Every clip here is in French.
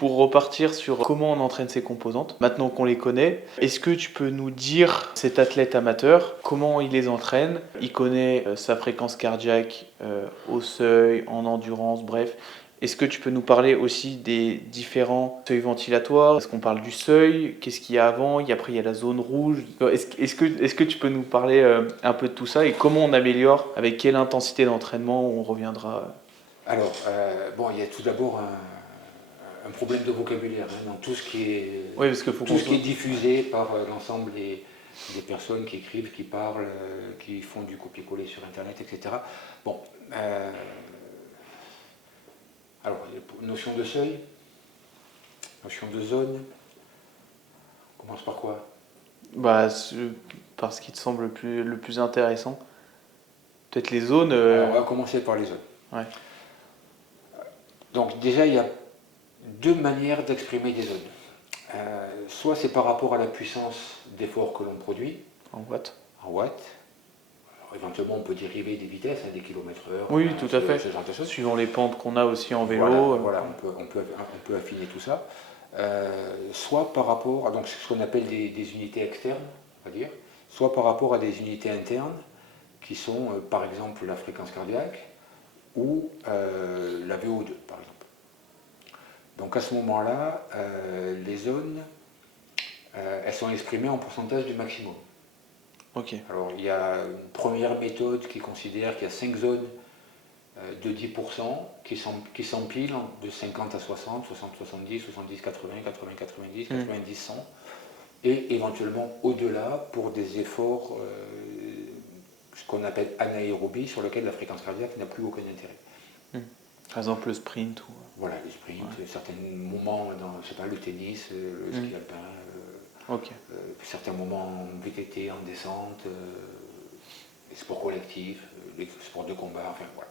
Pour repartir sur comment on entraîne ces composantes, maintenant qu'on les connaît, est-ce que tu peux nous dire, cet athlète amateur, comment il les entraîne? Il connaît sa fréquence cardiaque au seuil, en endurance, bref. Est-ce que tu peux nous parler aussi des différents seuils ventilatoires? Est-ce qu'on parle du seuil? Qu'est-ce qu'il y a avant? Après, il y a la zone rouge. Est-ce que tu peux nous parler un peu de tout ça et comment on améliore? Avec quelle intensité d'entraînement? On reviendra. Alors, bon, il y a tout d'abord un problème de vocabulaire dans tout ce qui est, Oui, parce qu'il faut tout qu'on ce qui est soit. diffusé par l'ensemble des personnes qui écrivent, qui parlent, qui font du copier-coller sur Internet, etc. Bon, alors, notion de seuil, notion de zone, on commence par quoi? Bah, par ce qui te semble le plus intéressant. Peut-être les zones. Alors, on va commencer par les zones. Ouais. Donc, déjà, il y a deux manières d'exprimer des zones. Soit c'est par rapport à la puissance d'effort que l'on produit, En watts. en watts. Alors, éventuellement, on peut dériver des vitesses, des kilomètres/heure, Oui, tout à fait. ce genre de choses. Suivant les pentes qu'on a aussi en vélo. Voilà, on peut affiner tout ça. Soit par rapport à donc, ce qu'on appelle des unités externes, on va dire, soit par rapport à des unités internes, qui sont par exemple la fréquence cardiaque ou la VO2, par exemple. Donc à ce moment-là, les zones, elles sont exprimées en pourcentage du maximum. Ok. Alors il y a une première méthode qui considère qu'il y a 5 zones de 10% qui s'empilent de 50 à 60, 60, 70, 70, 80, 80, 90, 90, 100, et éventuellement au-delà pour des efforts, ce qu'on appelle anaérobie, sur lequel la fréquence cardiaque n'a plus aucun intérêt. Par exemple, le sprint. Voilà, les sprints, certains moments dans, je sais pas, le tennis, le ski alpin, certains moments en VTT, en descente, les sports collectifs, les sports de combat, enfin voilà.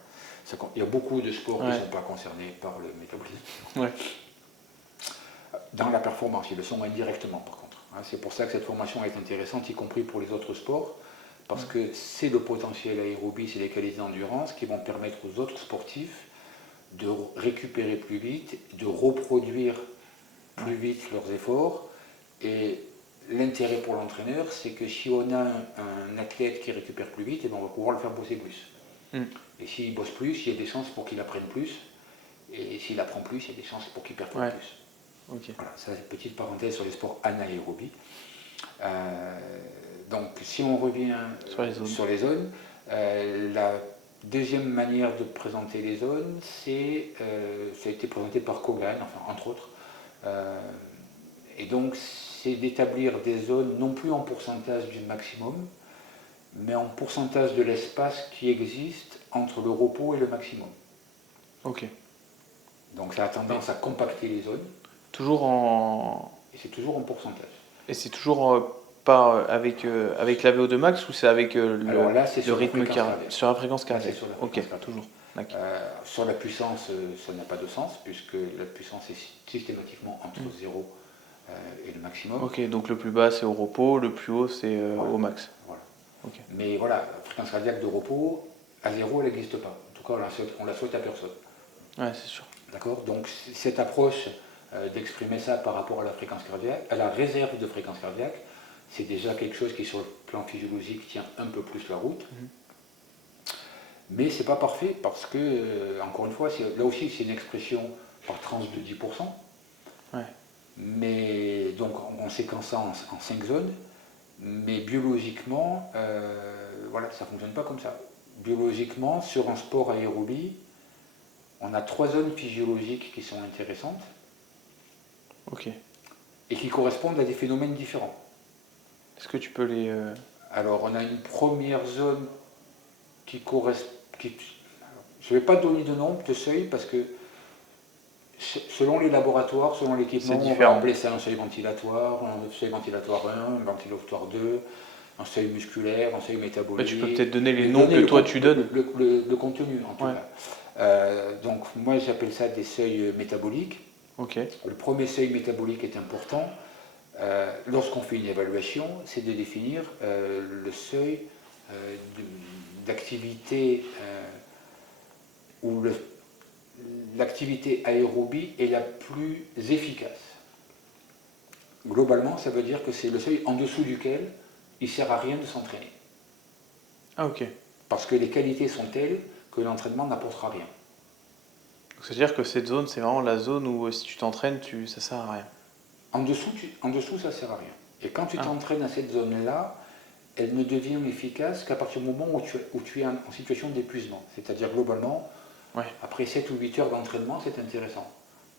Il y a beaucoup de sports qui ne sont pas concernés par le métabolisme. Ouais. Dans la performance, ils le sont indirectement par contre. C'est pour ça que cette formation est intéressante, y compris pour les autres sports, parce que c'est le potentiel aérobie, c'est les qualités d'endurance qui vont permettre aux autres sportifs de récupérer plus vite, de reproduire plus vite leurs efforts. Et l'intérêt pour l'entraîneur, c'est que si on a un athlète qui récupère plus vite, on va pouvoir le faire bosser plus. Et s'il bosse plus, il y a des chances pour qu'il apprenne plus. Et s'il apprend plus, il y a des chances pour qu'il performe plus. Okay. Voilà, ça c'est une petite parenthèse sur les sports anaérobies. Donc si on revient sur les zones, la deuxième manière de présenter les zones, ça a été présenté par Kogan, enfin, entre autres. Et donc, c'est d'établir des zones non plus en pourcentage du maximum, mais en pourcentage de l'espace qui existe entre le repos et le maximum. Ok. Donc, ça a tendance à compacter les zones. Toujours en. Et c'est toujours en pourcentage. Et c'est toujours pas avec la VO2 max ou c'est avec Alors là, c'est le rythme cardiaque. Sur la fréquence cardiaque. Sur la fréquence cardiaque. Toujours. Sur la puissance, ça n'a pas de sens, puisque la puissance est systématiquement entre 0 et le maximum. Ok, donc le plus bas c'est au repos, le plus haut c'est au max. Voilà. Okay. Mais voilà, la fréquence cardiaque de repos, à 0, elle n'existe pas. En tout cas, on la souhaite à personne. Ouais, c'est sûr. D'accord. Donc cette approche d'exprimer ça par rapport à la fréquence cardiaque, à la réserve de fréquence cardiaque, c'est déjà quelque chose qui, sur le plan physiologique, tient un peu plus la route. Mais c'est pas parfait parce que, encore une fois, là aussi c'est une expression par tranche de 10%. Ouais. Mais donc on séquence ça en 5 zones, mais biologiquement, voilà, ça ne fonctionne pas comme ça. Biologiquement, sur un sport aérobie, on a 3 zones physiologiques qui sont intéressantes. Ok. Et qui correspondent à des phénomènes différents. Est-ce que tu peux les... Alors on a une première zone qui correspond... Je ne vais pas donner de nom, de seuil, parce que selon les laboratoires, selon l'équipement, on va appeler ça un seuil ventilatoire 1, un ventilatoire 2, un seuil musculaire, un seuil métabolique. Tu peux peut-être donner les noms que toi tu donnes. Le contenu en tout cas. Donc moi j'appelle ça des seuils métaboliques. Okay. Le premier seuil métabolique est important. Lorsqu'on fait une évaluation, c'est de définir le seuil d'activité où l'activité aérobie est la plus efficace. Globalement, ça veut dire que c'est le seuil en dessous duquel il ne sert à rien de s'entraîner. Ah ok. Parce que les qualités sont telles que l'entraînement n'apportera rien. Donc c'est-à-dire que cette zone, c'est vraiment la zone où si tu t'entraînes, ça sert à rien. En dessous, ça ne sert à rien. Et quand tu Ah. t'entraînes à cette zone-là, elle ne devient efficace qu'à partir du moment où tu es en situation d'épuisement. C'est-à-dire globalement, Ouais. après 7 ou 8 heures d'entraînement, c'est intéressant.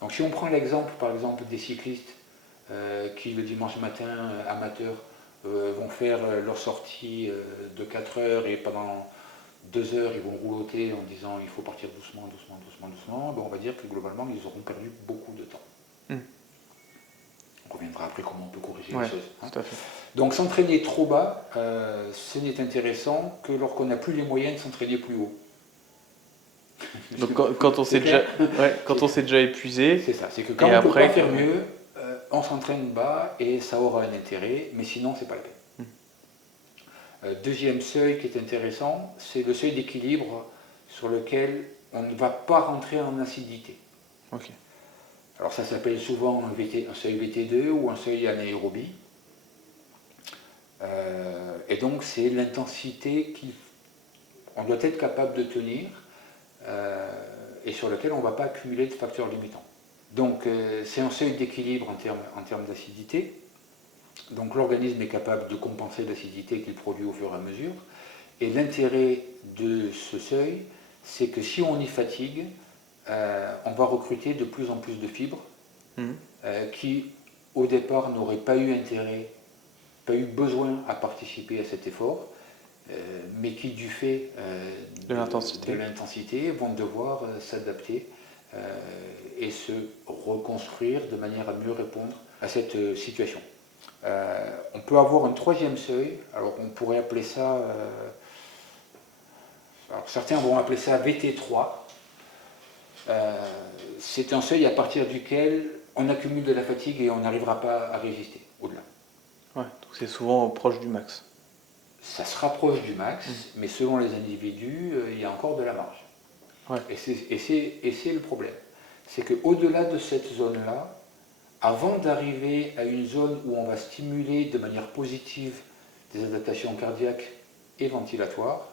Donc si on prend l'exemple, par exemple, des cyclistes qui, le dimanche matin, amateurs, vont faire leur sortie de 4 heures et pendant 2 heures, ils vont rouloter en disant il faut partir doucement, doucement, doucement, doucement, ben on va dire que globalement, ils auront perdu beaucoup de temps. On reviendra après comment on peut corriger les choses. Tout à fait. Donc s'entraîner trop bas, ce n'est intéressant que lorsqu'on n'a plus les moyens de s'entraîner plus haut. Donc quand on s'est déjà épuisé, c'est ça, c'est que quand on ne peut pas faire mieux, on s'entraîne bas et ça aura un intérêt, mais sinon c'est pas la peine. Deuxième seuil qui est intéressant, c'est le seuil d'équilibre sur lequel on ne va pas rentrer en acidité. Ok. Alors ça s'appelle souvent un seuil VT2 ou un seuil anaérobie. Et donc c'est l'intensité qu'on doit être capable de tenir et sur lequel on ne va pas accumuler de facteurs limitants. Donc c'est un seuil d'équilibre en termes d'acidité. Donc l'organisme est capable de compenser l'acidité qu'il produit au fur et à mesure. Et l'intérêt de ce seuil, c'est que si on y fatigue, on va recruter de plus en plus de fibres qui, au départ, n'auraient pas eu besoin à participer à cet effort, mais qui, du fait de l'intensité, vont devoir s'adapter et se reconstruire de manière à mieux répondre à cette situation. On peut avoir un troisième seuil, alors on pourrait appeler ça, alors certains vont appeler ça VT3. C'est un seuil à partir duquel on accumule de la fatigue et on n'arrivera pas à résister au-delà. Ouais, donc c'est souvent proche du max. Ça se rapproche du max, mais selon les individus, il y a encore de la marge. Ouais. Et c'est le problème. C'est qu'au-delà de cette zone-là, avant d'arriver à une zone où on va stimuler de manière positive des adaptations cardiaques et ventilatoires,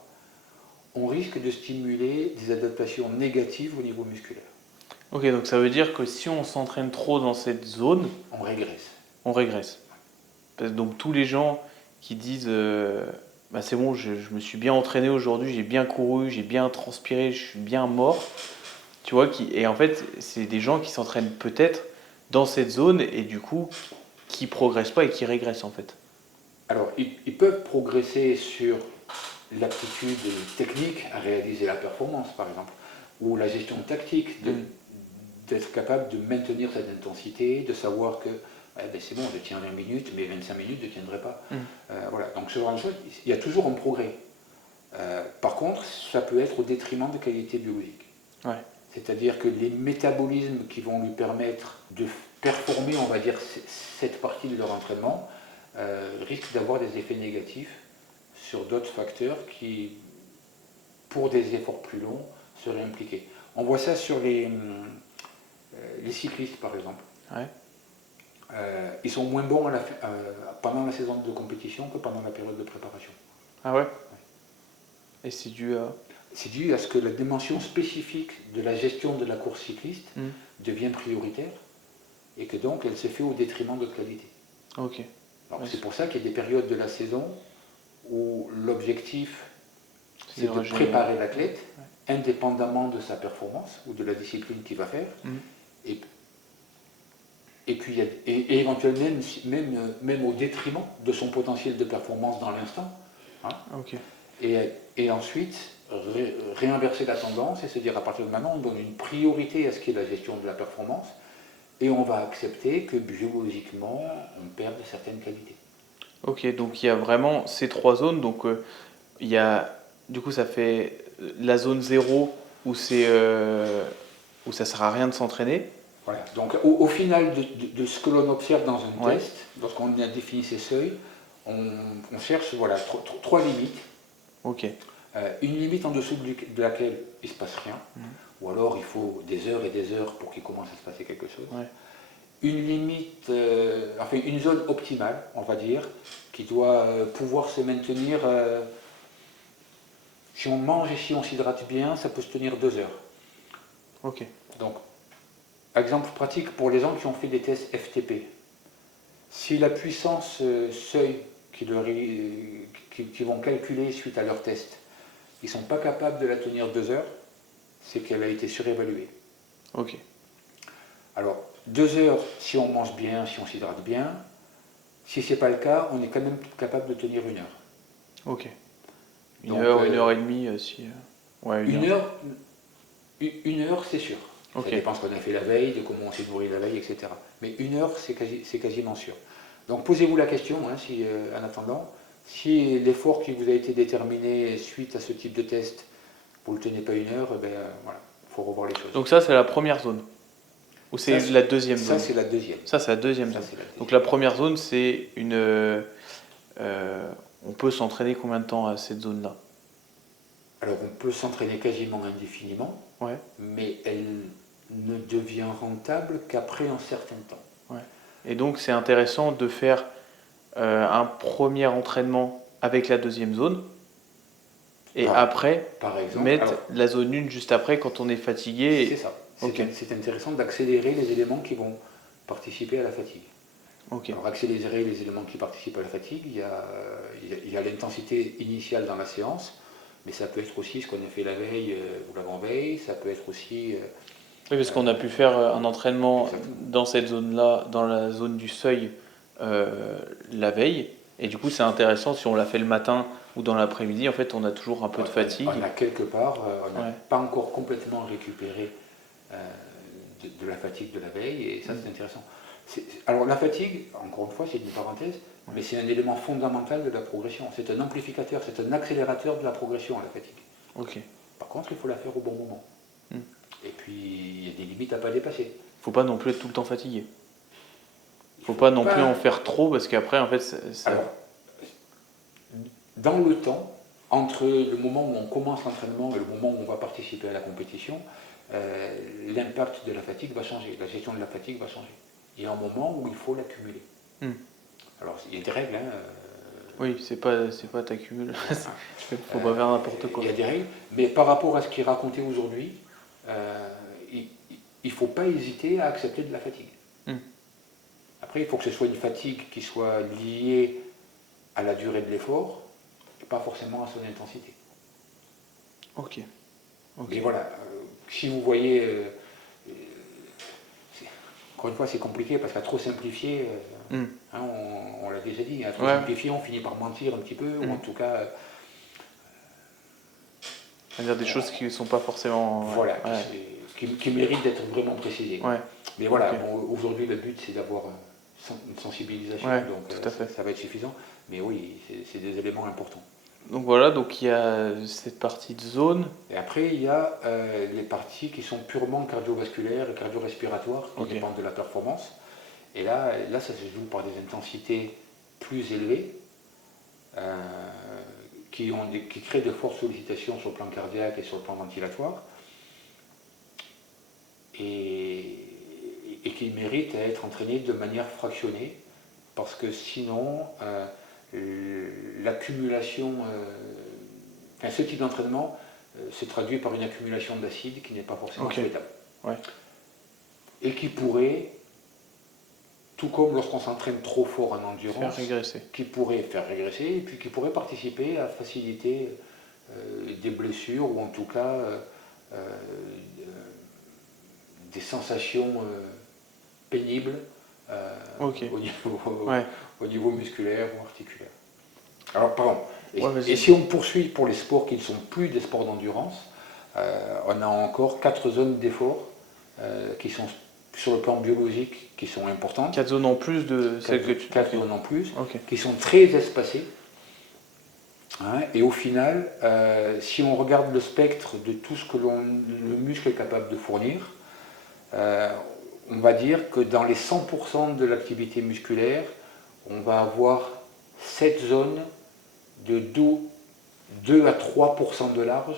on risque de stimuler des adaptations négatives au niveau musculaire. Ok, donc ça veut dire que si on s'entraîne trop dans cette zone, on régresse. On régresse. Donc tous les gens qui disent bah c'est bon, je me suis bien entraîné aujourd'hui, j'ai bien couru, j'ai bien transpiré, je suis bien mort, tu vois, et en fait c'est des gens qui s'entraînent peut-être dans cette zone et du coup qui progressent pas et qui régressent en fait. Alors ils peuvent progresser sur l'aptitude technique à réaliser la performance par exemple, ou la gestion tactique, d'être capable de maintenir cette intensité, de savoir que ben c'est bon, je tiens 20 minutes, mais 25 minutes, je ne tiendrai pas. Voilà. Donc ce genre de choses, il y a toujours un progrès. Par contre, ça peut être au détriment de qualité biologique. Ouais. C'est-à-dire que les métabolismes qui vont lui permettre de performer, on va dire, cette partie de leur entraînement, risquent d'avoir des effets négatifs sur d'autres facteurs qui, pour des efforts plus longs, seraient impliqués. On voit ça sur les cyclistes, par exemple. Ouais. Ils sont moins bons pendant la saison de compétition que pendant la période de préparation. Ah ouais, et c'est dû à... C'est dû à ce que la dimension spécifique de la gestion de la course cycliste devient prioritaire et que donc elle se fait au détriment de qualité. Ok. Alors c'est pour ça qu'il y a des périodes de la saison où l'objectif c'est de préparer l'athlète indépendamment de sa performance ou de la discipline qu'il va faire et puis éventuellement même au détriment de son potentiel de performance dans l'instant. Hein. Okay. Et ensuite réinverser la tendance et se dire à partir de maintenant on donne une priorité à ce qui est la gestion de la performance et on va accepter que biologiquement on perde certaines qualités. Ok, donc il y a vraiment ces trois zones, donc il y a, du coup ça fait la zone 0 où ça sert à rien de s'entraîner. Voilà, donc au final de ce que l'on observe dans un test, lorsqu'on a défini ces seuils, on cherche voilà, trois limites. Ok. Une limite en dessous de laquelle il ne se passe rien. ou alors il faut des heures et des heures pour qu'il commence à se passer quelque chose. Ouais. Une limite, enfin une zone optimale, on va dire, qui doit pouvoir se maintenir, si on mange et si on s'hydrate bien, ça peut se tenir 2 heures. Ok. Donc, exemple pratique pour les gens qui ont fait des tests FTP. Si la puissance seuil qu'ils vont calculer suite à leur test, ils ne sont pas capables de la tenir 2 heures, c'est qu'elle a été surévaluée. Ok. Alors, 2 heures si on mange bien, si on s'hydrate bien. Si ce n'est pas le cas, on est quand même capable de tenir 1 heure. Ok. Une Donc, heure, 1 heure et demie, si. Ouais, 1 heure, 1 heure c'est sûr. Ok. Ça dépend ce qu'on a fait la veille, de comment on s'est nourri la veille, etc. Mais 1 heure, c'est quasiment sûr. Donc posez-vous la question, hein, si, en attendant, si l'effort qui vous a été déterminé suite à ce type de test, vous ne le tenez pas 1 heure, ben, voilà, il faut revoir les choses. Donc ça, c'est la première zone. Ou c'est la deuxième zone? Ça, c'est la deuxième. Ça, c'est la deuxième Ça, zone. c'est la deuxième. Donc la première zone, c'est une... on peut s'entraîner combien de temps à cette zone-là? Alors on peut s'entraîner quasiment indéfiniment, Ouais. mais elle ne devient rentable qu'après un certain temps. Ouais. Et donc c'est intéressant de faire un premier entraînement avec la deuxième zone et après Par exemple, mettre alors, la zone 1 juste après quand on est fatigué. c'est ça. Ok. C'est intéressant d'accélérer les éléments qui vont participer à la fatigue. Ok. Alors accélérer les éléments qui participent à la fatigue, il y a l'intensité initiale dans la séance, mais ça peut être aussi ce qu'on a fait la veille ou l'avant-veille, ça peut être aussi... Oui, parce qu'on a pu faire un entraînement Exactement. dans cette zone-là, dans la zone du seuil, la veille. Et du coup, c'est intéressant si on l'a fait le matin ou dans l'après-midi. En fait, on a toujours un peu de fatigue. On a quelque part, on n'a Ouais. pas encore complètement récupéré de la fatigue de la veille, et ça c'est intéressant. Alors la fatigue, encore une fois, c'est une parenthèse, mais c'est un élément fondamental de la progression. C'est un amplificateur, c'est un accélérateur de la progression, la fatigue. Ok. Par contre, il faut la faire au bon moment. Mm. Et puis, il y a des limites à ne pas dépasser. Faut pas non plus être tout le temps fatigué. Faut pas non plus en faire trop parce qu'après, en fait, Alors, dans le temps, entre le moment où on commence l'entraînement et le moment où on va participer à la compétition, l'impact de la fatigue va changer, la gestion de la fatigue va changer. Il y a un moment où il faut l'accumuler. Hmm. Alors, il y a des règles. Hein, oui, c'est pas t'accumules. Faut pas faire n'importe quoi. Il y a des règles, mais par rapport à ce qui est raconté aujourd'hui, il ne faut pas hésiter à accepter de la fatigue. Hmm. Après, il faut que ce soit une fatigue qui soit liée à la durée de l'effort, et pas forcément à son intensité. Ok. Mais voilà, si vous voyez, encore une fois, c'est compliqué parce qu'à trop simplifier, hein, on l'a déjà dit, à trop simplifier, on finit par mentir un petit peu, ou en tout cas. C'est-à-dire des choses qui ne sont pas forcément. Voilà, qui méritent d'être vraiment précisées. Ouais. Mais voilà, bon, aujourd'hui, le but, c'est d'avoir une sensibilisation, donc tout à fait. ça va être suffisant. Mais oui, c'est des éléments importants. Donc voilà, donc il y a cette partie de zone. Et après, il y a les parties qui sont purement cardiovasculaires et cardio-respiratoires, qui dépendent de la performance. Et là, ça se joue par des intensités plus élevées, qui créent de fortes sollicitations sur le plan cardiaque et sur le plan ventilatoire, et qui méritent à être entraînées de manière fractionnée, parce que sinon, l'accumulation, ce type d'entraînement se traduit par une accumulation d'acide qui n'est pas forcément souhaitable. Ouais. Et qui pourrait, tout comme lorsqu'on s'entraîne trop fort en endurance, qui pourrait faire régresser, et puis qui pourrait participer à faciliter des blessures, ou en tout cas des sensations pénibles au niveau musculaire ou articulaire. Alors, pardon. Et si on poursuit pour les sports qui ne sont plus des sports d'endurance, on a encore 4 zones d'effort qui sont sur le plan biologique, qui sont importantes. 4 zones en plus de celles que tu... 4 zones en plus, qui sont très espacées. Hein, et au final, si on regarde le spectre de tout ce que le muscle est capable de fournir, on va dire que dans les 100% de l'activité musculaire, on va avoir 7 zones de 2 à 3% de large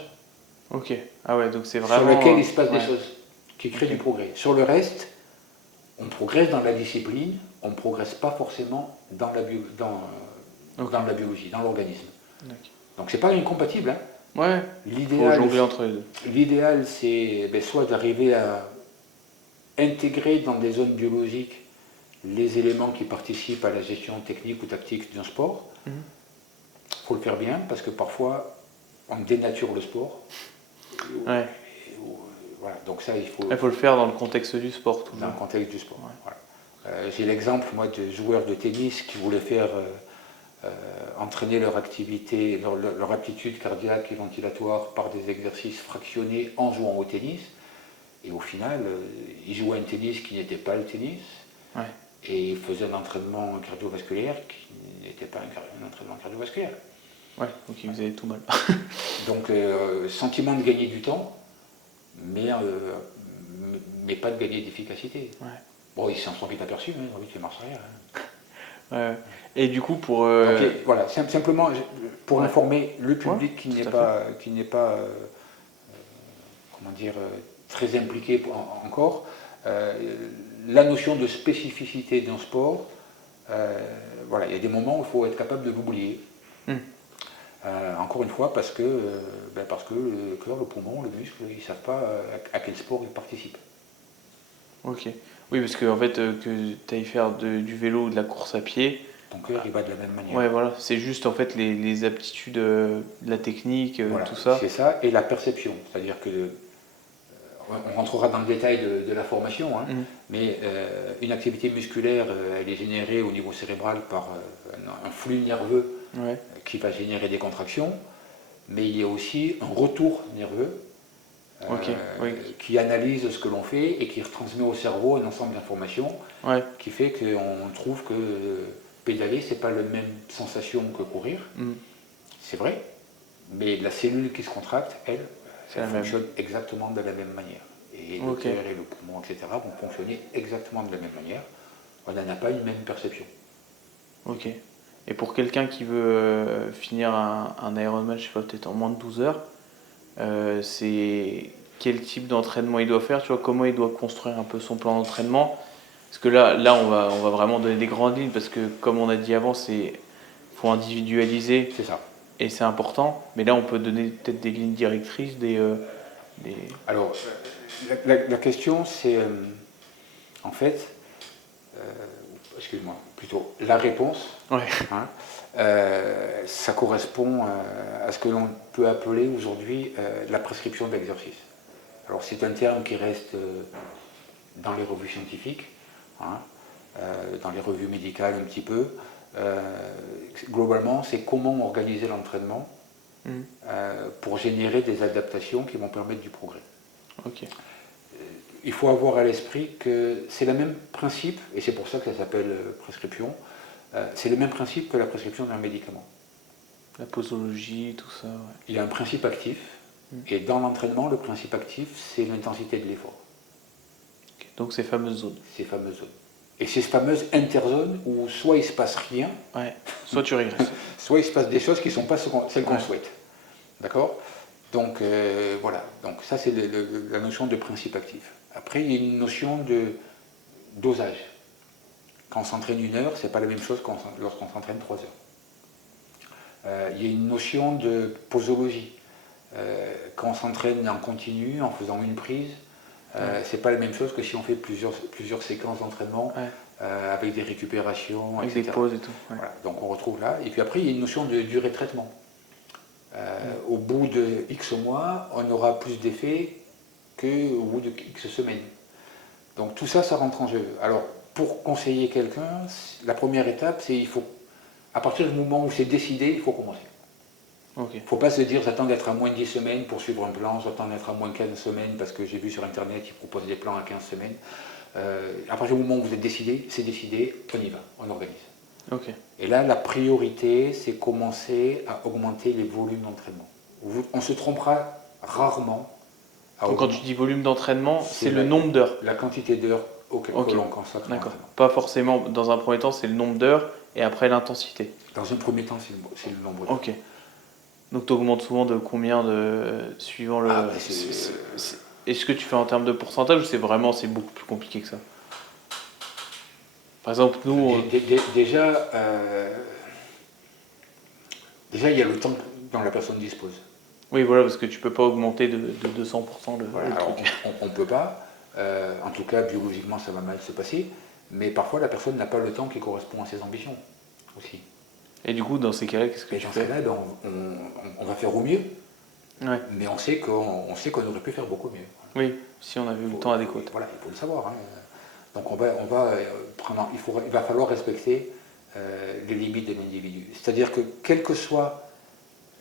Ok. Ah ouais, donc c'est sur vraiment... lequel il se passe des ouais. choses qui créent Ok. du progrès. Sur le reste, on progresse dans la discipline, on ne progresse pas forcément dans la, Ok. dans la biologie, dans l'organisme. Ok. Donc c'est pas incompatible. Hein. Ouais, faut L'idéal, jongler entre les deux. l'idéal, c'est soit d'arriver à intégrer dans des zones biologiques les éléments qui participent à la gestion technique ou tactique d'un sport. Mhm. Il faut le faire bien parce que parfois on dénature le sport. Ouais. Voilà, donc ça, il faut, Il faut le faire dans le contexte du sport, dans le toujours. contexte du sport. Ouais. Voilà. J'ai l'exemple, moi, de joueurs de tennis qui voulaient faire entraîner leur activité, leur aptitude cardiaque et ventilatoire par des exercices fractionnés en jouant au tennis. Et au final, ils jouaient un tennis qui n'était pas le tennis. Ouais. Et ils faisaient un entraînement cardiovasculaire qui n'était pas un entraînement cardiovasculaire. Ouais, donc ils faisaient tout mal. Donc, sentiment de gagner du temps, mais pas de gagner d'efficacité. Ouais. Bon, ils s'en sont vite aperçus, hein, ils ont vite fait marche arrière. Hein. Ouais. Et du coup, pour... Donc, voilà, simplement pour ouais. informer le public Ouais, qui tout n'est pas comment dire, très impliqué encore, la notion de spécificité d'un sport, voilà, il y a des moments où il faut être capable de l'oublier. Encore une fois, parce que le cœur, le poumon, le muscle, ils ne savent pas à quel sport ils participent. Ok. Oui, parce que en fait, que tu ailles faire du vélo ou de la course à pied, Ton cœur, il bat de la même manière. ouais, voilà, c'est juste en fait les aptitudes, la technique, Voilà, tout ça. c'est ça, et la perception. C'est-à-dire que, on rentrera dans le détail de la formation, hein, mais une activité musculaire, elle est générée au niveau cérébral par un flux nerveux Ouais. qui va générer des contractions, mais il y a aussi un retour nerveux Ok. Oui. qui analyse ce que l'on fait et qui retransmet au cerveau un ensemble d'informations Ouais. qui fait qu'on trouve que pédaler, c'est pas la même sensation que courir. C'est vrai, mais la cellule qui se contracte, elle fonctionne exactement de la même manière. Et le cœur et le poumon, etc., vont fonctionner exactement de la même manière. On n'en a pas une même perception. Ok. Et pour quelqu'un qui veut finir un Ironman, je sais pas, peut-être en moins de 12 heures, c'est quel type d'entraînement il doit faire, tu vois, comment il doit construire un peu son plan d'entraînement. Parce que là on va vraiment donner des grandes lignes, parce que comme on a dit avant, faut individualiser. C'est ça. Et c'est important, mais là on peut donner peut-être des lignes directrices, des... Alors, la question c'est, en fait, excuse-moi, plutôt la réponse, Ouais. Hein, ça correspond à ce que l'on peut appeler aujourd'hui la prescription d'exercice. Alors c'est un terme qui reste dans les revues scientifiques, hein, dans les revues médicales un petit peu. Globalement, c'est comment organiser l'entraînement pour générer des adaptations qui vont permettre du progrès. Ok. Il faut avoir à l'esprit que c'est le même principe, et c'est pour ça que ça s'appelle prescription, c'est le même principe que la prescription d'un médicament. La posologie, tout ça, ouais. Il y a un principe actif, et dans l'entraînement, le principe actif, c'est l'intensité de l'effort. Okay. Donc ces fameuses zones. Ces fameuses zones. Et ces fameuses interzones où soit il ne se passe rien, ouais. Soit tu régresses. soit il se passe des choses qui ne sont pas celles qu'on souhaite. D'accord ? Donc voilà, donc ça c'est la notion de principe actif. Après, il y a une notion de dosage. Quand on s'entraîne 1 heure, ce n'est pas la même chose lorsqu'on s'entraîne 3 heures. Il y a une notion de posologie. Quand on s'entraîne en continu, en faisant une prise, c'est pas la même chose que si on fait plusieurs séquences d'entraînement avec des récupérations, avec etc. des pauses et tout. Ouais. Voilà, donc on retrouve là. Et puis après, il y a une notion de durée de traitement. Au bout de X mois, on aura plus d'effet qu'au bout de X semaines. Donc tout ça, ça rentre en jeu. Alors, pour conseiller quelqu'un, la première étape, c'est à partir du moment où c'est décidé, il faut commencer. Il ne faut pas se dire j'attends d'être à moins de 10 semaines pour suivre un plan, j'attends d'être à moins de 15 semaines parce que j'ai vu sur internet qu'ils proposent des plans à 15 semaines. À partir du moment où vous êtes décidé, c'est décidé, on y va, on organise. Okay. Et là, la priorité, c'est commencer à augmenter les volumes d'entraînement. On se trompera rarement. Donc quand tu dis volume d'entraînement, c'est le nombre d'heures. La quantité d'heures que l'on consacre à l'entraînement. Pas forcément, dans un premier temps, c'est le nombre d'heures et après l'intensité. Dans un premier temps, c'est le nombre d'heures. Ok. Donc tu augmentes souvent de combien suivant le. Ah, bah, Est-ce que tu fais en termes de pourcentage ou c'est beaucoup plus compliqué que ça? Par exemple, nous. Déjà, il y a le temps dont la personne dispose. Oui, voilà, parce que tu peux pas augmenter de 200% Voilà, le alors truc. on ne peut pas, en tout cas biologiquement ça va mal se passer, mais parfois la personne n'a pas le temps qui correspond à ses ambitions aussi. Et du coup, dans ces cas-là, qu'est-ce que Et tu dans ce fais? cas-là, ben, on va faire au mieux, Ouais. mais on sait qu'on aurait pu faire beaucoup mieux. Oui, si on avait eu le temps adéquat. Voilà, il faut le savoir. Hein. Donc il va falloir respecter les limites de l'individu. C'est-à-dire que quelle que soit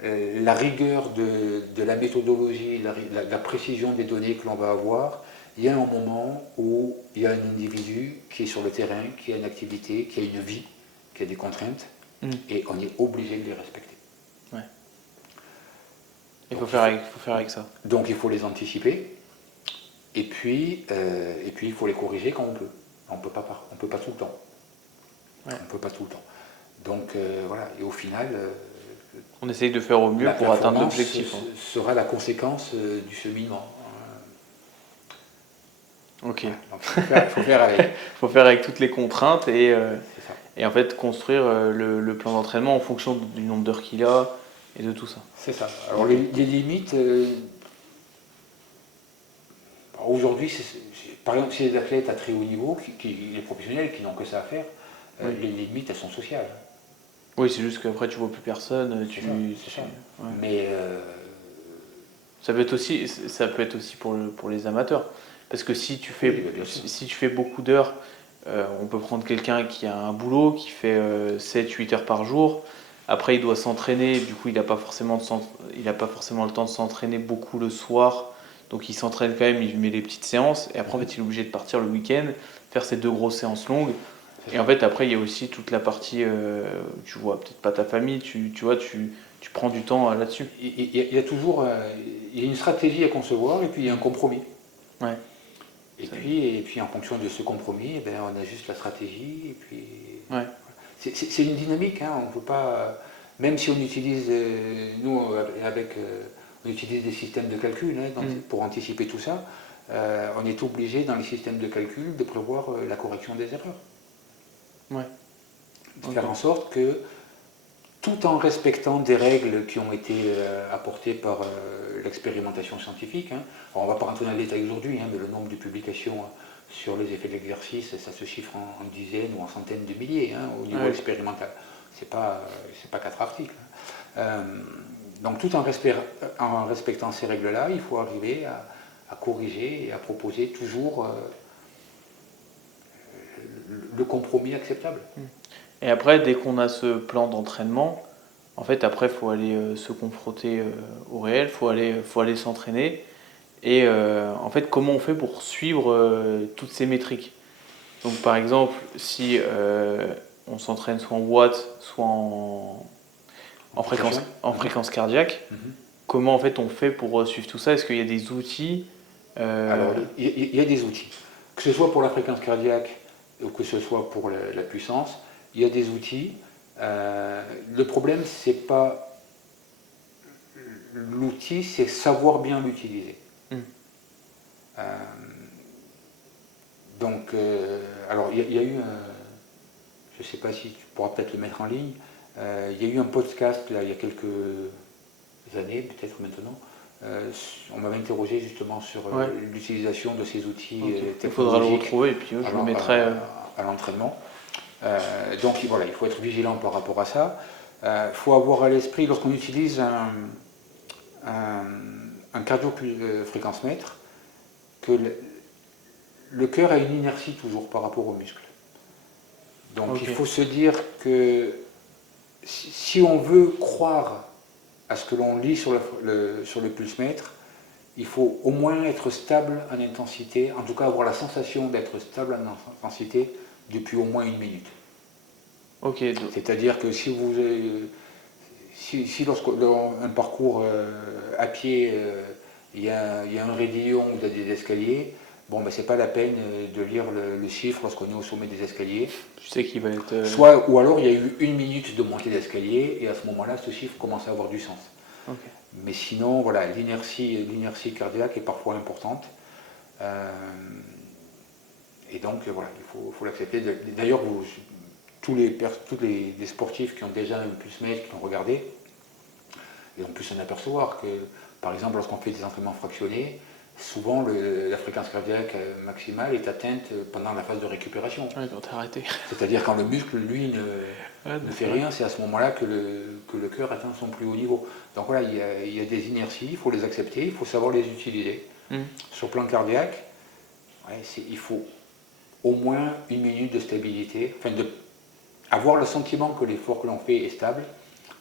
la rigueur de la méthodologie, la précision des données que l'on va avoir, il y a un moment où il y a un individu qui est sur le terrain, qui a une activité, qui a une vie, qui a des contraintes, et on est obligé de les respecter. Ouais. Il Donc, faut faire avec ça. Donc il faut les anticiper, et puis il faut les corriger quand on peut. On ne peut pas tout le temps. Ouais. On ne peut pas tout le temps. Donc voilà, et au final, on essaye de faire au mieux pour atteindre l'objectif. Sera la conséquence du cheminement. Ok. Voilà, il faut faire avec. Il faut faire avec toutes les contraintes et en fait construire le plan d'entraînement en fonction du nombre d'heures qu'il a et de tout ça. C'est ça. Alors les limites, aujourd'hui, par exemple, si les athlètes à très haut niveau, les professionnels qui n'ont que ça à faire, les limites, elles sont sociales. Oui, c'est juste qu'après tu vois plus personne. C'est ça. Ouais. Mais ça peut être aussi pour les amateurs. Parce que si tu fais beaucoup d'heures, on peut prendre quelqu'un qui a un boulot, qui fait 7-8 heures par jour. Après, il doit s'entraîner. Du coup, il n'a pas forcément le temps de s'entraîner beaucoup le soir. Donc, il s'entraîne quand même, il met les petites séances. Et après, en fait, il est obligé de partir le week-end, faire ses 2 grosses séances longues. Et en fait, après, il y a aussi toute la partie, tu vois peut-être pas ta famille, tu prends du temps là-dessus. Il y a toujours une stratégie à concevoir et puis il y a un compromis. Ouais. Et puis en fonction de ce compromis, eh ben, on ajuste la stratégie. Et puis, ouais. C'est une dynamique, hein, on peut pas. Même si on utilise, nous, on utilise des systèmes de calcul hein, pour anticiper tout ça, on est obligé dans les systèmes de calcul de prévoir la correction des erreurs. Ouais. De faire en sorte que, tout en respectant des règles qui ont été apportées par l'expérimentation scientifique, hein. Alors, on ne va pas rentrer dans le détail aujourd'hui, hein, mais le nombre de publications sur les effets de l'exercice, ça se chiffre en dizaines ou en centaines de milliers hein, au niveau expérimental. C'est pas 4 articles. Donc tout en respectant ces règles-là, il faut arriver à corriger et à proposer toujours le compromis acceptable. Et après, dès qu'on a ce plan d'entraînement, en fait, après, il faut aller se confronter au réel, il faut aller s'entraîner. Et en fait, comment on fait pour suivre toutes ces métriques? Donc, par exemple, si on s'entraîne soit en watts, soit en fréquence cardiaque, comment en fait on fait pour suivre tout ça? Est-ce qu'il y a des outils Alors, il y a des outils. Que ce soit pour la fréquence cardiaque ou que ce soit pour la puissance, il y a des outils. Le problème, c'est pas l'outil, c'est savoir bien l'utiliser. Donc, alors il y a eu, je ne sais pas si tu pourras peut-être le mettre en ligne, il y a eu un podcast là, il y a quelques années, peut-être maintenant. On m'avait interrogé justement sur l'utilisation de ces outils technologiques. Il faudra le retrouver et puis je le mettrai à l'entraînement. Donc voilà, il faut être vigilant par rapport à ça. Il faut avoir à l'esprit, lorsqu'on utilise un cardio-fréquence-mètre, que le cœur a une inertie toujours par rapport aux muscles. Donc il faut se dire que si on veut croire à ce que l'on lit sur le pulse-mètre, il faut au moins être stable en intensité, en tout cas avoir la sensation d'être stable en intensité depuis au moins 1 minute. Okay. C'est-à-dire que si lorsqu'on un parcours à pied, il y a un raidillon ou des escaliers, bon, ben, c'est pas la peine de lire le chiffre lorsqu'on est au sommet des escaliers. Je sais qu'il va être... Ou alors il y a eu 1 minute de montée d'escalier et à ce moment-là, ce chiffre commence à avoir du sens. Ok. Mais sinon, voilà, l'inertie cardiaque est parfois importante. Euh, et donc, voilà, il faut l'accepter. D'ailleurs, tous les sportifs qui ont déjà un pulse-mètre, qui ont regardé, et on peut s'en apercevoir que, par exemple, lorsqu'on fait des entraînements fractionnés, souvent la fréquence cardiaque maximale est atteinte pendant la phase de récupération. Ouais, quand t'es arrêté. C'est-à-dire quand le muscle, lui, ne fait rien, c'est à ce moment-là que le cœur atteint son plus haut niveau. Donc voilà, il y a des inerties, il faut les accepter, il faut savoir les utiliser. Sur le plan cardiaque, ouais, il faut au moins 1 minute de stabilité, enfin avoir le sentiment que l'effort que l'on fait est stable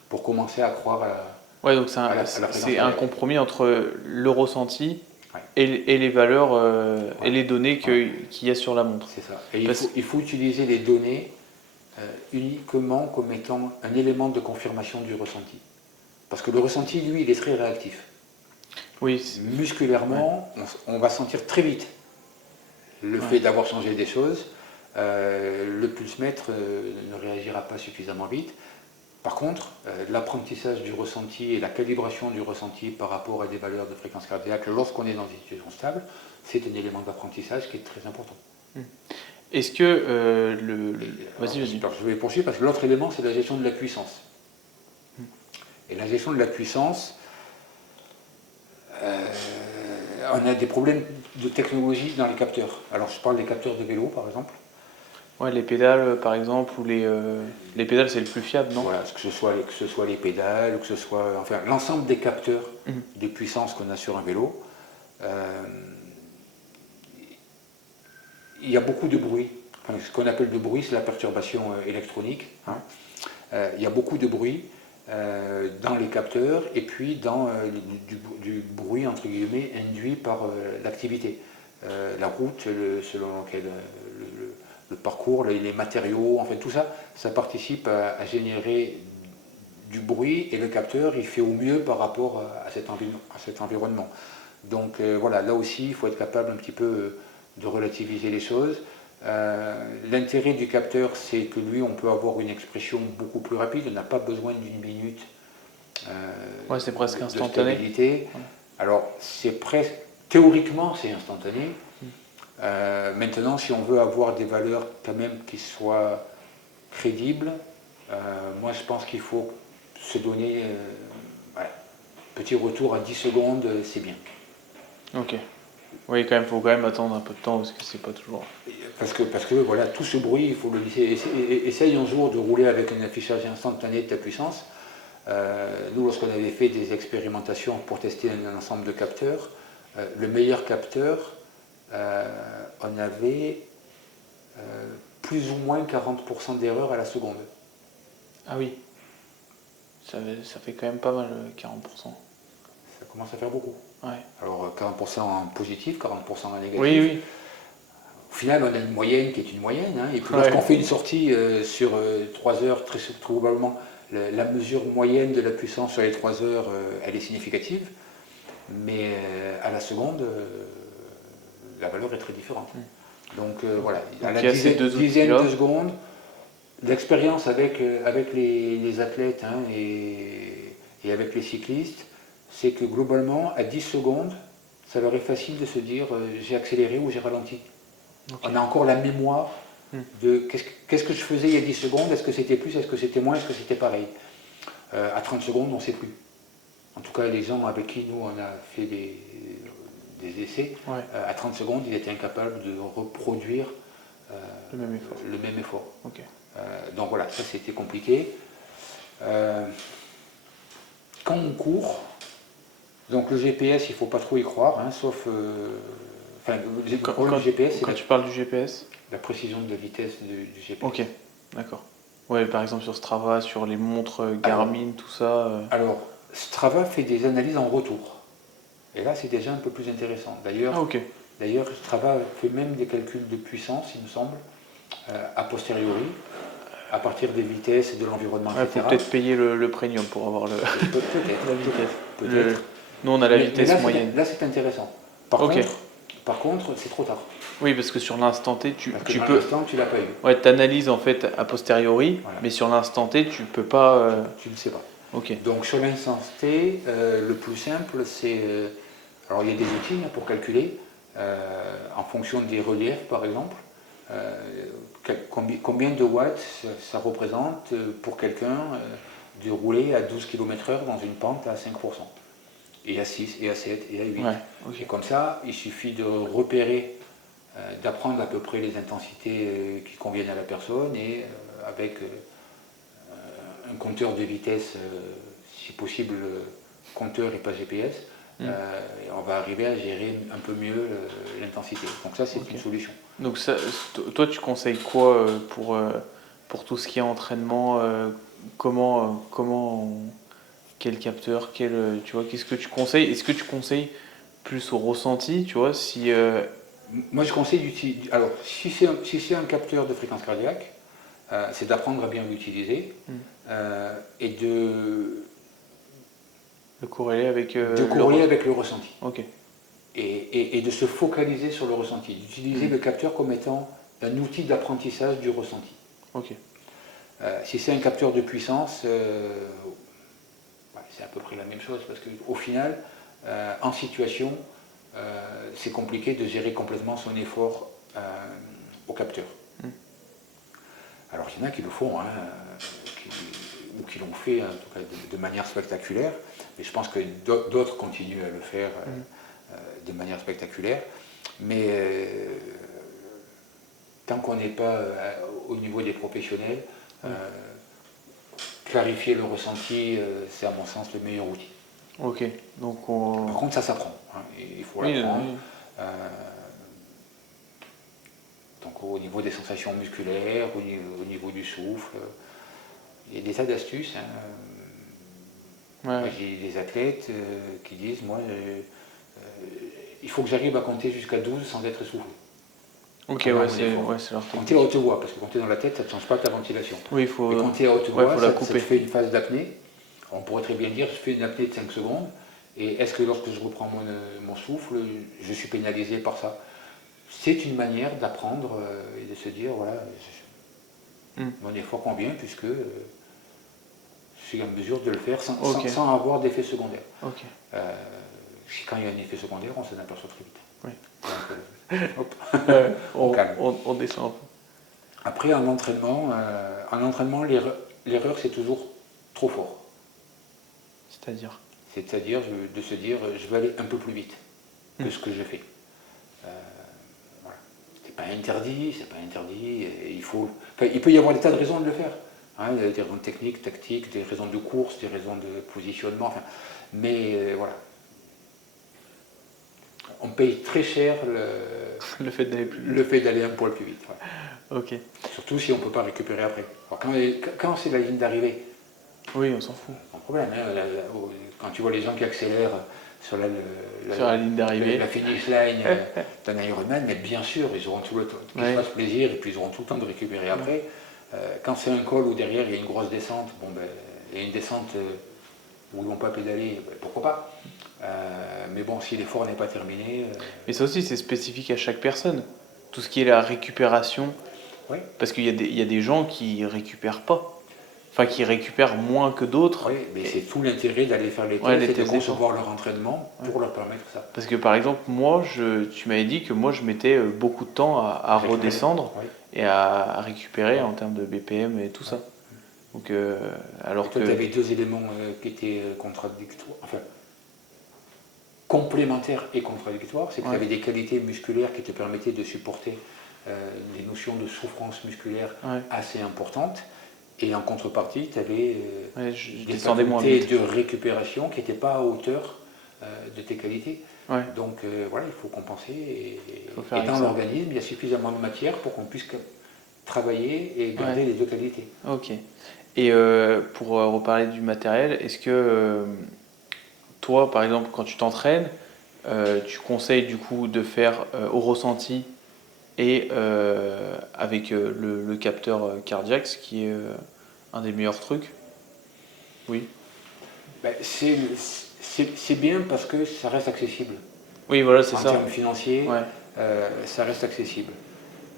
pour commencer à croire à Ouais, donc la fréquence c'est un cardiaque. compromis entre le ressenti Ouais. et les valeurs et Ouais. les données Ouais. qu'il y a sur la montre. C'est ça. Et il faut utiliser les données uniquement comme étant un élément de confirmation du ressenti. Parce que le ressenti, lui, il est très réactif. Oui. Musculairement, on va sentir très vite le fait d'avoir changé des choses. Le pulse-mètre ne réagira pas suffisamment vite. Par contre, l'apprentissage du ressenti et la calibration du ressenti par rapport à des valeurs de fréquence cardiaque lorsqu'on est dans une situation stable, c'est un élément d'apprentissage qui est très important. Est-ce que Vas-y. Je vais poursuivre parce que l'autre élément, c'est la gestion de la puissance. Et la gestion de la puissance, on a des problèmes de technologie dans les capteurs. Alors je parle des capteurs de vélo par exemple. Ouais, les pédales par exemple, ou les pédales c'est le plus fiable, non? Voilà, que ce soit les pédales, que ce soit enfin, l'ensemble des capteurs de puissance qu'on a sur un vélo. Il y a beaucoup de bruit. Enfin, ce qu'on appelle de bruit, c'est la perturbation électronique. Il y a beaucoup de bruit dans les capteurs et puis dans du bruit entre guillemets induit par l'activité. La route, selon laquelle le parcours, les matériaux, enfin tout ça, ça participe à générer du bruit et le capteur il fait au mieux par rapport à cet environnement. Donc voilà, là aussi il faut être capable un petit peu de relativiser les choses. L'intérêt du capteur, c'est que lui, on peut avoir une expression beaucoup plus rapide, on n'a pas besoin d'1 minute c'est presque de instantané. stabilité. Alors, théoriquement, c'est instantané. Maintenant, si on veut avoir des valeurs quand même qui soient crédibles, moi je pense qu'il faut se donner petit retour à 10 secondes, c'est bien. Ok. Oui, il faut quand même attendre un peu de temps parce que c'est pas toujours. Parce que voilà, tout ce bruit, il faut le laisser. Essaye un jour de rouler avec un affichage instantané de ta puissance. Nous, lorsqu'on avait fait des expérimentations pour tester un ensemble de capteurs, le meilleur capteur, on avait plus ou moins 40% d'erreur à la seconde. Ah oui. Ça fait quand même pas mal, 40%. Ça commence à faire beaucoup. Ouais. Alors 40% en positif, 40% en négatif. Oui. Au final, on a une moyenne qui est une moyenne. Et puis lorsqu'on fait une sortie sur 3 heures, très probablement, la mesure moyenne de la puissance sur les 3 heures, elle est significative. Mais à la seconde, la valeur est très différente. Donc voilà, à la dizaine de secondes, l'expérience avec les athlètes et avec les cyclistes, c'est que globalement, à 10 secondes, ça leur est facile de se dire j'ai accéléré ou j'ai ralenti. Okay. On a encore la mémoire de qu'est-ce que je faisais il y a 10 secondes, est-ce que c'était plus, est-ce que c'était moins, est-ce que c'était pareil. À 30 secondes, on ne sait plus. En tout cas, les gens avec qui nous on a fait des essais, à 30 secondes, ils étaient incapables de reproduire le même effort. Okay. Donc voilà, ça c'était compliqué. Quand on court, donc le GPS, il ne faut pas trop y croire, sauf... le GPS, quand tu parles du GPS, la précision de la vitesse du GPS. Ok, d'accord. Ouais, par exemple sur Strava, sur les montres Garmin, tout ça. Alors, Strava fait des analyses en retour. Et là, c'est déjà un peu plus intéressant. D'ailleurs, Strava fait même des calculs de puissance, il me semble, a posteriori, à partir des vitesses et de l'environnement, etc. Il faut peut-être payer le premium pour avoir la vitesse. Peut-être. Nous, on a la vitesse moyenne. Là, c'est intéressant. Par contre, c'est trop tard. Oui, parce que sur l'instant T, tu peux. L'instant, tu l'as pas eu. Ouais, tu analyses en fait a posteriori, mais sur l'instant T, tu peux pas. Tu ne sais pas. Ok. Donc sur l'instant T, le plus simple, c'est... alors il y a des outils pour calculer, en fonction des reliefs par exemple, combien de watts ça représente pour quelqu'un de rouler à 12 km/h dans une pente à 5%, et à 6, et à 7, et à 8. Ouais, ok. Et comme ça, il suffit de repérer, d'apprendre à peu près les intensités qui conviennent à la personne, et avec un compteur de vitesse, si possible compteur et pas GPS, et on va arriver à gérer un peu mieux l'intensité. Donc ça, c'est Ok. une solution. Donc ça, toi, tu conseilles quoi pour tout ce qui est entraînement quel capteur, tu vois, qu'est-ce que tu conseilles? Est-ce que tu conseilles plus au ressenti, tu vois, si... Moi, je conseille d'utiliser... Alors, si c'est un capteur de fréquence cardiaque, c'est d'apprendre à bien l'utiliser, et le corréler avec de corréler avec le ressenti. Ok. Et de se focaliser sur le ressenti, d'utiliser le capteur comme étant un outil d'apprentissage du ressenti. Ok. Si c'est un capteur de puissance, c'est à peu près la même chose, parce qu'au final, en situation, c'est compliqué de gérer complètement son effort au capteur. Alors il y en a qui le font, ou qui l'ont fait en tout cas de manière spectaculaire, mais je pense que d'autres continuent à le faire de manière spectaculaire. Mais tant qu'on n'est pas au niveau des professionnels, clarifier le ressenti, c'est à mon sens le meilleur outil. Ok, donc Par contre, ça s'apprend, il faut l'apprendre. Donc au niveau des sensations musculaires, au niveau du souffle, il y a des tas d'astuces. Moi, j'ai des athlètes qui disent, moi, il faut que j'arrive à compter jusqu'à 12 sans être essoufflé. Ok, c'est leur technique. Compter à haute voix, parce que compter dans la tête, ça ne change pas ta ventilation. Oui, il faut... Et compter à haute voix, ça te fait une phase d'apnée. On pourrait très bien dire, je fais une apnée de 5 secondes, et est-ce que lorsque je reprends mon souffle, je suis pénalisé par ça? C'est une manière d'apprendre et de se dire, voilà, mon effort convient, puisque je suis en mesure de le faire sans avoir d'effet secondaire. Quand il y a un effet secondaire, on s'en aperçoit très vite. Oui. Donc, hop, on descend un peu. Après, en entraînement, l'erreur, c'est toujours trop fort. C'est-à-dire de se dire, je vais aller un peu plus vite que ce que je fais. Voilà. C'est pas interdit, il peut y avoir des tas de raisons de le faire. Des raisons techniques, tactiques, des raisons de course, des raisons de positionnement, mais voilà. On paye très cher le fait d'aller plus vite. Le fait d'aller un poil plus vite. Ouais. Ok. Surtout si on ne peut pas récupérer après. Alors quand c'est la ligne d'arrivée, oui, on s'en fout. Pas de problème. Quand tu vois les gens qui accélèrent sur la ligne d'arrivée, la finish line d'un Ironman, mais bien sûr, ils auront tout le temps, qu'ils se fassent plaisir, et puis ils auront tout le temps de récupérer après. Quand c'est un col où derrière il y a une grosse descente, il y a une descente où ils ne vont pas pédaler, pourquoi pas. Mais bon, si l'effort n'est pas terminé... Mais ça aussi, c'est spécifique à chaque personne. Tout ce qui est la récupération, parce qu'il y a des gens qui récupèrent pas. Enfin, qui récupèrent moins que d'autres. Oui, mais c'est tout l'intérêt d'aller faire les tests et de concevoir leur entraînement pour leur permettre ça. Parce que par exemple, moi, tu m'avais dit que moi, je mettais beaucoup de temps à redescendre et à récupérer en termes de BPM et tout ça. Donc, alors que... tu avais deux éléments qui étaient contradictoires, enfin, complémentaires et contradictoires. C'est que tu avais des qualités musculaires qui te permettaient de supporter des notions de souffrance musculaire assez importantes. Et en contrepartie, tu avais des facultés de récupération qui n'étaient pas à hauteur de tes qualités. Donc voilà, il faut compenser. Et dans l'organisme, il y a suffisamment de matière pour qu'on puisse travailler et garder les deux qualités. Ok. Et pour reparler du matériel, est-ce que toi, par exemple, quand tu t'entraînes, tu conseilles du coup de faire au ressenti et avec le capteur cardiaque, ce qui est un des meilleurs trucs? Oui. C'est bien parce que ça reste accessible. Oui, voilà, c'est ça. En termes financiers, ça reste accessible.